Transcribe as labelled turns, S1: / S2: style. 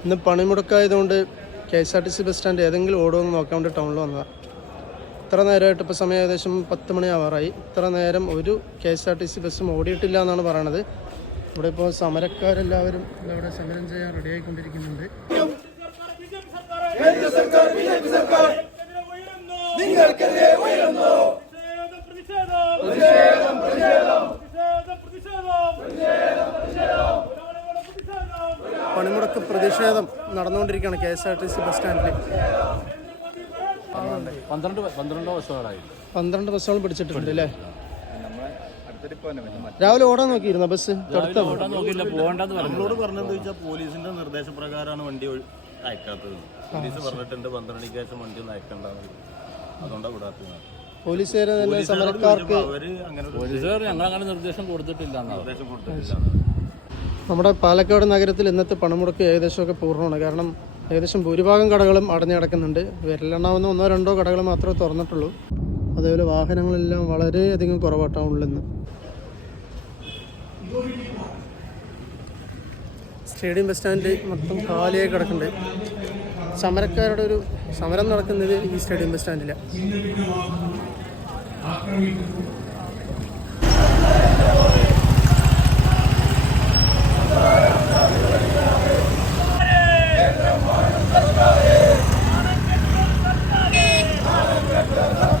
S1: ഇന്ന് പണിമുടക്കായതുകൊണ്ട് K S R T C bus stand ഏതെങ്കിലും ഓടുമെന്ന് നോക്കാൻ വേണ്ടി ടൗണിൽ വന്നതാണ് ഇത്ര നേരമായിട്ട് ഇപ്പോൾ സമയം ഏകദേശം പത്ത് മണി ആവാറായി ഇത്ര നേരം ഒരു K S R T C ബസ്സും ഓടിയിട്ടില്ല എന്നാണ് പറയണത്. ഇവിടെ ഇപ്പോൾ സമരക്കാരെല്ലാവരും ഇവിടെ സമരം ചെയ്യാൻ റെഡിയായിക്കൊണ്ടിരിക്കുന്നുണ്ട്
S2: നിങ്ങൾക്കെതിരെ ഉയരുന്നു പ്രതിഷേധം പ്രതിഷേധം പ്രതിഷേധം
S1: പണിമുടക്ക് പ്രതിഷേധം നടന്നുകൊണ്ടിരിക്കുകയാണ് K S R T C bus സ്റ്റാൻഡിൽ.
S3: പന്ത്രണ്ട് പന്ത്രണ്ടോ വർഷങ്ങളായി
S1: പന്ത്രണ്ട് ബസ്സുകൾ പിടിച്ചിട്ടുണ്ട് അല്ലേ? രാവിലെ ഓടാൻ നോക്കിയിരുന്ന ബസ്?
S3: ഓടാൻ നോക്കിയില്ല പോകണ്ടെന്ന് പറഞ്ഞു.
S4: നമ്മളോട് പറഞ്ഞെന്ന് വെച്ചാൽ പോലീസിന്റെ നിർദ്ദേശപ്രകാരമാണ് വണ്ടി അയക്കാത്തത്. പോലീസ് പറഞ്ഞിട്ടുണ്ട് പന്ത്രണ്ട് മണിക്ക് ശേഷം വണ്ടി ഒന്നും അയക്കണ്ടെന്ന് അതുകൊണ്ടാണ് വിടാത്തത്.
S1: പോലീസുകാരെ തന്നെ സമരക്കാർക്ക്
S3: ഞങ്ങൾ അങ്ങനെ നിർദ്ദേശം കൊടുത്തിട്ടില്ല
S4: നിർദ്ദേശം കൊടുത്തിട്ടില്ല
S1: നമ്മുടെ പാലക്കാട് നഗരത്തിൽ ഇന്നത്തെ പണിമുടക്ക് ഏകദേശമൊക്കെ പൂർണമാണ്. കാരണം ഏകദേശം ഭൂരിഭാഗം കടകളും അടഞ്ഞു കിടക്കുന്നുണ്ട്. വിരലെണ്ണാവുന്ന ഒന്നോ രണ്ടോ കടകൾ മാത്രമേ തുറന്നിട്ടുള്ളൂ. അതേപോലെ വാഹനങ്ങളെല്ലാം വളരെയധികം കുറവാണ് ടൗണിൽ നിന്ന് സ്റ്റേഡിയം ബസ് സ്റ്റാൻഡ് മൊത്തം കാലിയായി കിടക്കുന്നുണ്ട്. സമരക്കാരുടെ ഒരു സമരം നടക്കുന്നത് ഈ സ്റ്റേഡിയം ബസ് സ്റ്റാൻഡിലാണ്